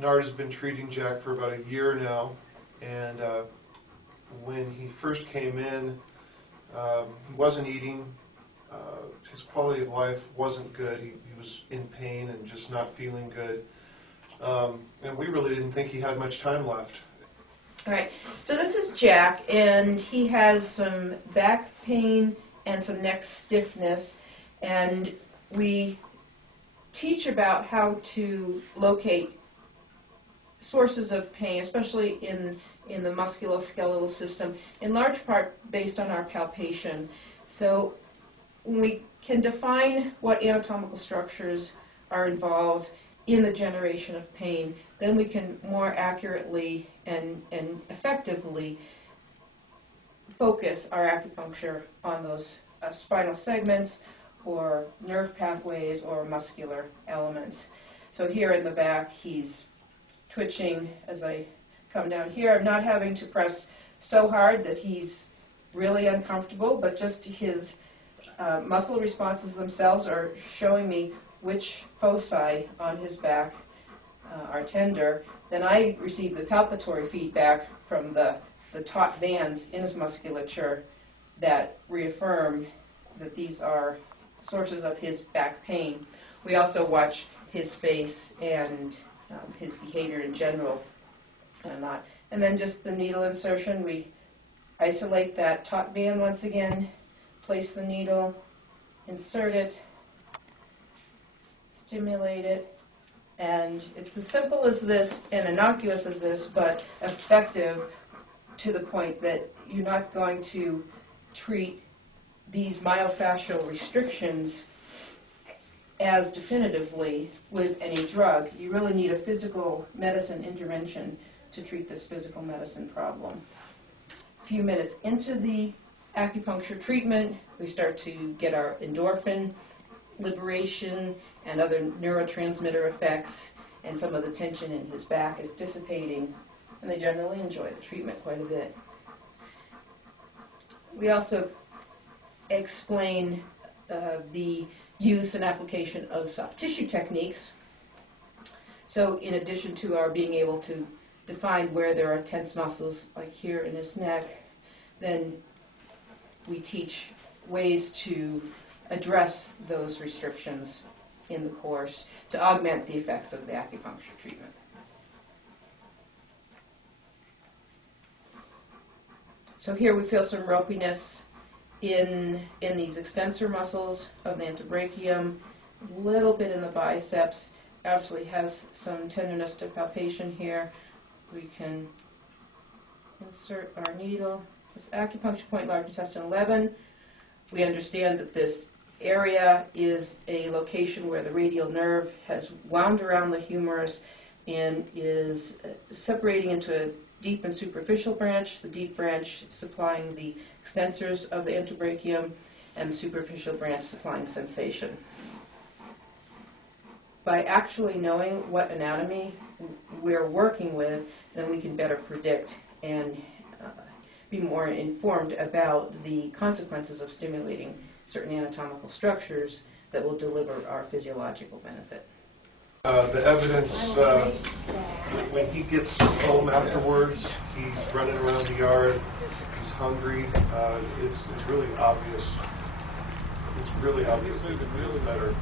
NARD has been treating Jack for about a year now, and when he first came in, he wasn't eating. His quality of life wasn't good. He was in pain and just not feeling good. And we really didn't think he had much time left. All right, so this is Jack, and he has some back pain and some neck stiffness, and we teach about how to locate sources of pain, especially in the musculoskeletal system, in large part based on our palpation. So when we can define what anatomical structures are involved in the generation of pain, then we can more accurately and effectively focus our acupuncture on those spinal segments or nerve pathways or muscular elements. So here in the back, he's twitching as I come down here. I'm not having to press so hard that he's really uncomfortable, but just his muscle responses themselves are showing me which foci on his back are tender. Then I receive the palpatory feedback from the taut bands in his musculature that reaffirm that these are sources of his back pain. We also watch his face and his behavior in general. And then just the needle insertion, we isolate that taut band once again, place the needle, insert it, stimulate it, and it's as simple as this and innocuous as this, but effective to the point that you're not going to treat these myofascial restrictions as definitively with any drug. You really need a physical medicine intervention to treat this physical medicine problem. A few minutes into the acupuncture treatment, we start to get our endorphin liberation and other neurotransmitter effects, and some of the tension in his back is dissipating, and they generally enjoy the treatment quite a bit. We also explain the use and application of soft tissue techniques. So in addition to our being able to define where there are tense muscles, like here in his neck, then we teach ways to address those restrictions in the course to augment the effects of the acupuncture treatment. So here we feel some ropiness in these extensor muscles of the antebrachium, a little bit in the biceps. Absolutely has some tenderness to palpation here. We can insert our needle. This acupuncture point, large intestine 11. We understand that this area is a location where the radial nerve has wound around the humerus and is separating into a deep and superficial branch, the deep branch supplying the extensors of the antebrachium, and the superficial branch supplying sensation. By actually knowing what anatomy we're working with, then we can better predict and be more informed about the consequences of stimulating certain anatomical structures that will deliver our physiological benefit. The evidence, when he gets home afterwards, he's running around the yard, he's hungry, it's really obvious. It's really obvious that he can feel better.